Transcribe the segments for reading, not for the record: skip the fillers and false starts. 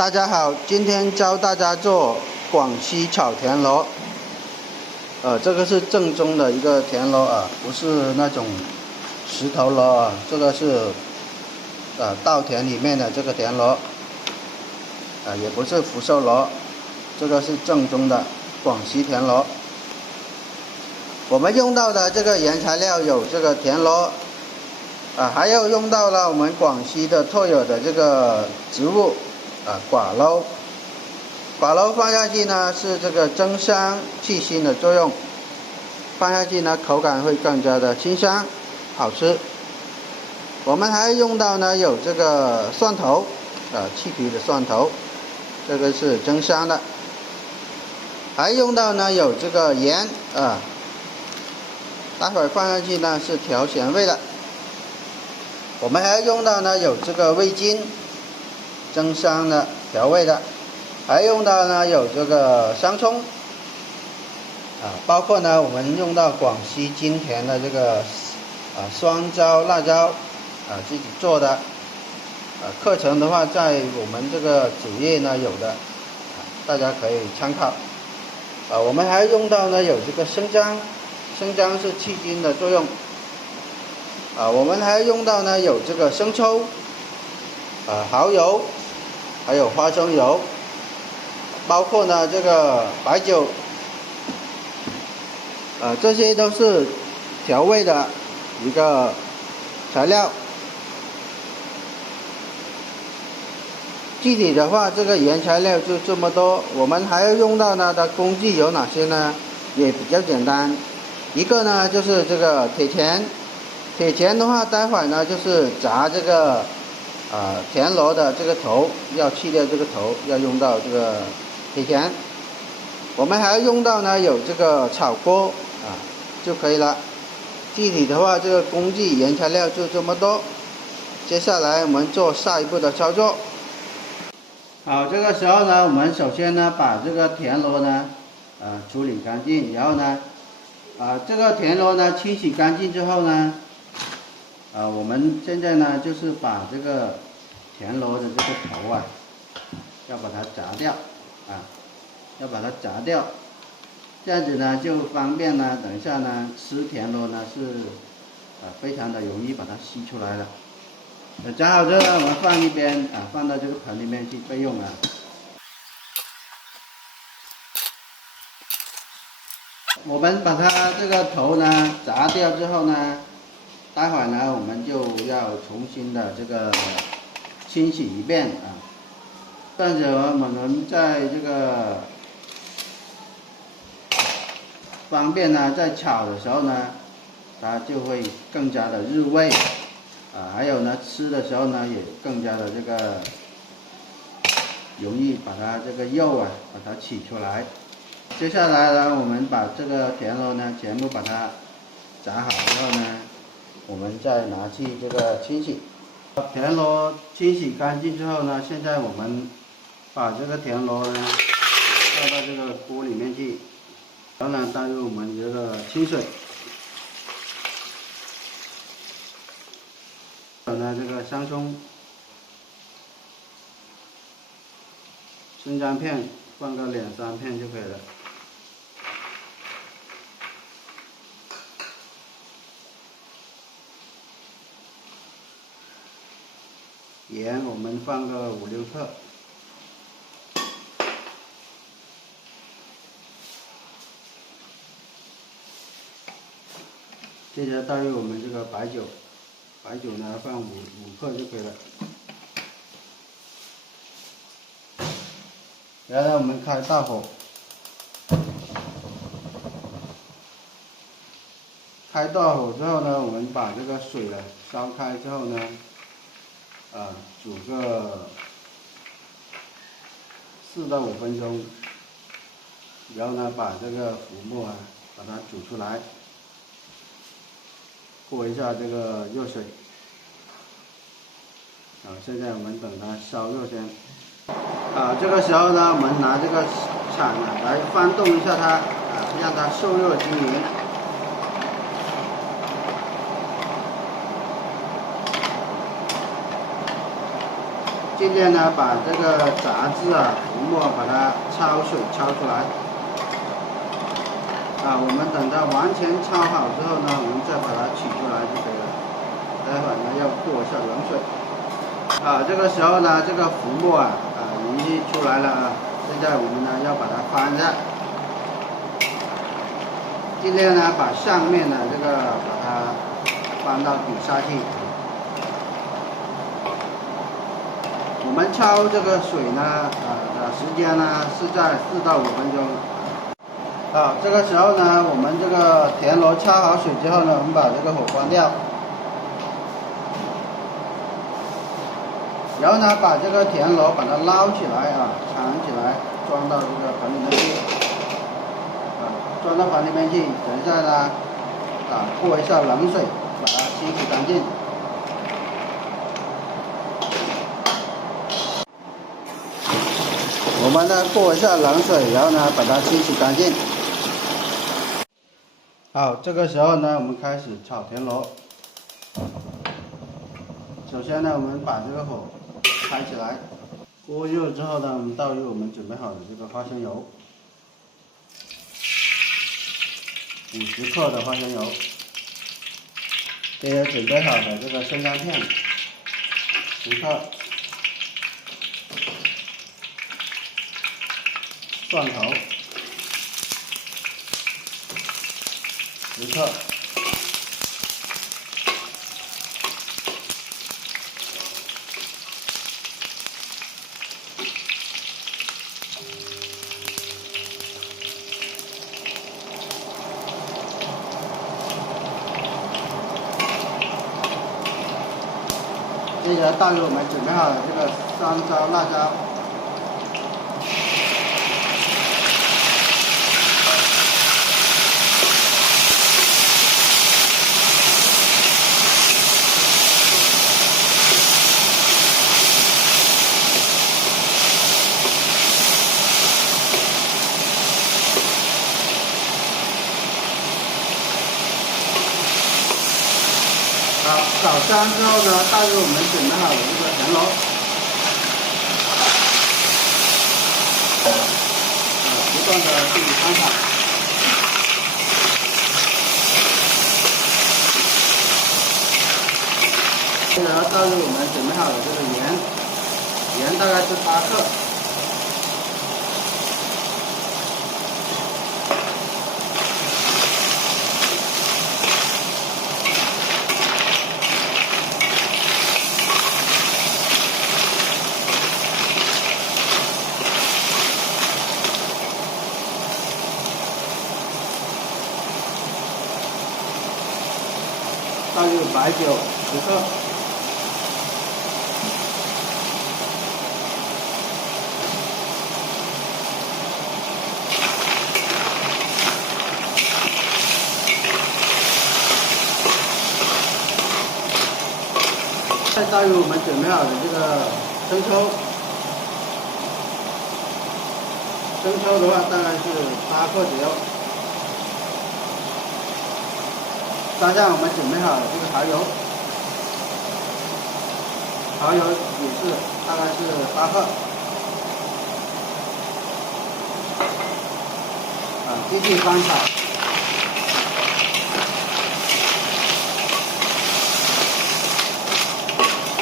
大家好，今天教大家做广西炒田螺。这个是正宗的一个田螺啊，不是那种石头螺啊，这个是稻田里面的这个田螺，也不是福寿螺，这个是正宗的广西田螺。我们用到的这个原材料有这个田螺，还有用到了我们广西的特有的这个植物。quả lâu， quả lâu放下去呢是这个增香去腥的作用，放下去呢口感会更加的清香好吃。我们还用到呢有这个蒜头，去皮的蒜头，这个是增香的。还用到呢有这个盐待会儿放下去呢是调咸味的。我们还用到呢有这个味精。增香的调味的，还用到呢有这个香葱，包括呢我们用到广西金田的这个双椒辣椒自己做的，课程的话在我们这个主页呢有的，大家可以参考。我们还用到呢有这个生姜，生姜是去腥的作用。我们还用到呢有这个生抽，蚝油。还有花生油，包括呢这个白酒，这些都是调味的一个材料。具体的话，这个原材料就这么多。我们还要用到呢的工具有哪些呢？也比较简单。一个呢就是这个铁钳，铁钳的话，待会儿呢就是炸这个。田螺的这个头要去掉，这个头要用到这个铁钳。我们还要用到呢有这个炒锅就可以了。具体的话，这个工具原材料就这么多。接下来我们做下一步的操作。好，这个时候呢，我们首先呢把这个田螺呢处理干净，然后呢这个田螺呢清洗干净之后呢。我们现在呢，就是把这个田螺的这个头要把它炸掉，要把它炸掉，这样子呢就方便呢，等一下呢吃田螺呢是非常的容易把它吸出来了。炸好之后呢，我们放一边放到这个盆里面去备用我们把它这个头呢炸掉之后呢。待会儿呢，我们就要重新的这个清洗一遍这样子我们在这个方便呢，在炒的时候呢，它就会更加的入味还有呢，吃的时候呢，也更加的这个容易把它这个肉把它取出来。接下来呢，我们把这个田螺呢全部把它炸好之后呢。我们再拿去这个清洗，田螺清洗干净之后呢，现在我们把这个田螺呢倒到这个锅里面去，然后呢倒入我们这个清水，还有呢这个香葱、生姜片放个2、3片就可以了。盐我们放个5、6克，接着倒入我们这个白酒，白酒呢放5克就可以了。然后呢，我们开大火，开大火之后呢，我们把这个水烧开之后呢。煮个4到5分钟，然后呢，把这个浮沫把它煮出来，过一下这个热水。现在我们等它烧热先。这个时候呢，我们拿这个铲来翻动一下它，让它受热均匀。尽量呢把这个杂质啊、浮沫把它焯水焯出来。我们等它完全焯好之后呢，我们再把它取出来就可以了。待会儿呢要过一下冷水。这个时候呢，这个浮沫已经出来了。现在我们呢要把它翻一下，尽量呢把上面的这个把它翻到底下去。我们焯这个水呢，的时间呢是在4到5分钟。这个时候呢，我们这个田螺焯好水之后呢，我们把这个火关掉，然后呢，把这个田螺把它捞起来盛起来，装到这个盆里面去，装到盆里面去。等一下呢，过一下冷水，把它清洗干净。我们呢过一下冷水，然后呢把它清洗干净。好，这个时候呢，我们开始炒田螺。首先呢，我们把这个火开起来，锅热之后呢，我们倒入我们准备好的这个花生油，50克的花生油，接着准备好的这个生姜片10克，蒜头10克，接着倒入我们准备好的这个3椒辣椒。炒香之后呢，倒入我们准备好的这个田螺，不断的进行翻炒。接着倒入我们准备好的这个盐大概是8克。倒入白酒10克，再倒入我们准备好的这个生抽，生抽的话大概是8克左右。加上我们准备好的这个蚝油，蚝油也是大概是8克，继续翻炒。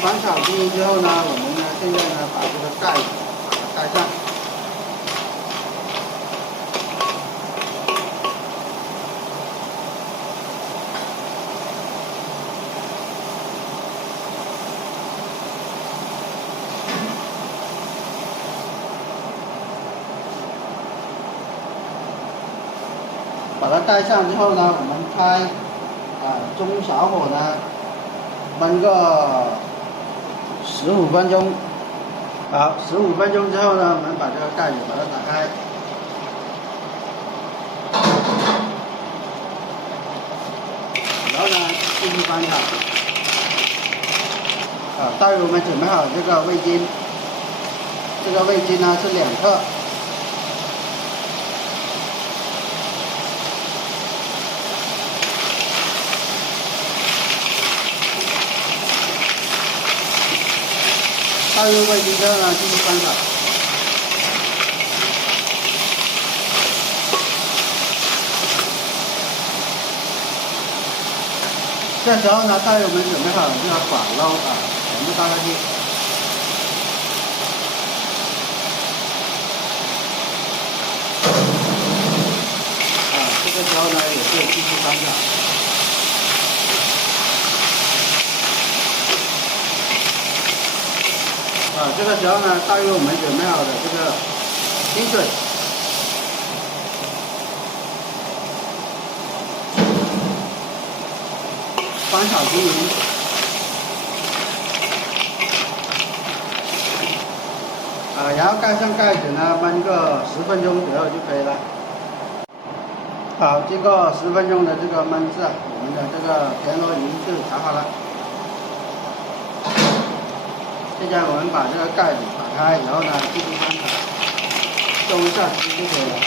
翻炒均匀之后呢，我们呢现在呢把这个盖子把它盖上。把它盖上之后呢，我们开中小火呢焖个15分钟。好，15分钟之后呢，我们把这个盖子把它打开，然后呢继续翻炒。倒入我们准备好这个味精，这个味精呢是2克。倒入味精之后呢，继续翻炒。这时候呢，倒入我们准备好的这个quả肉啊，全部倒下去。这时候呢，也是继续翻炒。这个时候呢，倒入我们准备好的这个清水，翻炒均匀。然后盖上盖子呢，焖个10分钟左右就可以了。好，经过10分钟的这个焖制，我们的这个田螺已经是炒好了。现在我们把这个盖子打开，然后呢继续翻炒，动一下汁就可以了。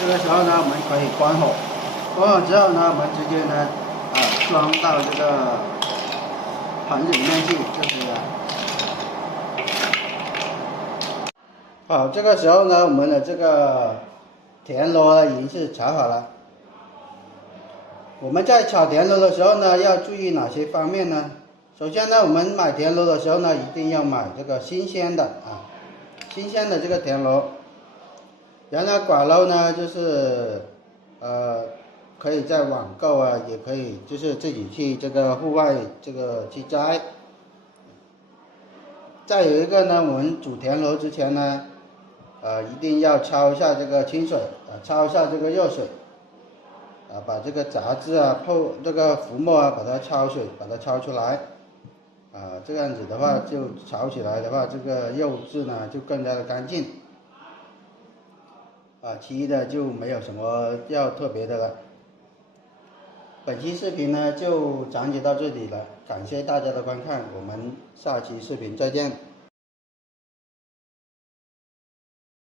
这个时候呢，我们可以关火。关火之后呢，我们直接呢，装到这个盘子里面去就可以了。好，这个时候呢，我们的这个田螺已经是炒好了。我们在炒田螺的时候呢，要注意哪些方面呢？首先呢，我们买田螺的时候呢，一定要买这个新鲜的新鲜的这个田螺。然后quả肉呢，就是可以在网购啊，也可以就是自己去这个户外这个去摘。再有一个呢，我们煮田螺之前呢，一定要焯一下这个清水，焯一下这个热水，把这个杂质这个浮沫把它焯水，把它焯出来，这样子的话就炒起来的话，这个肉质呢就更加的干净。其余的就没有什么要特别的了。本期视频呢就讲解到这里了，感谢大家的观看，我们下期视频再见。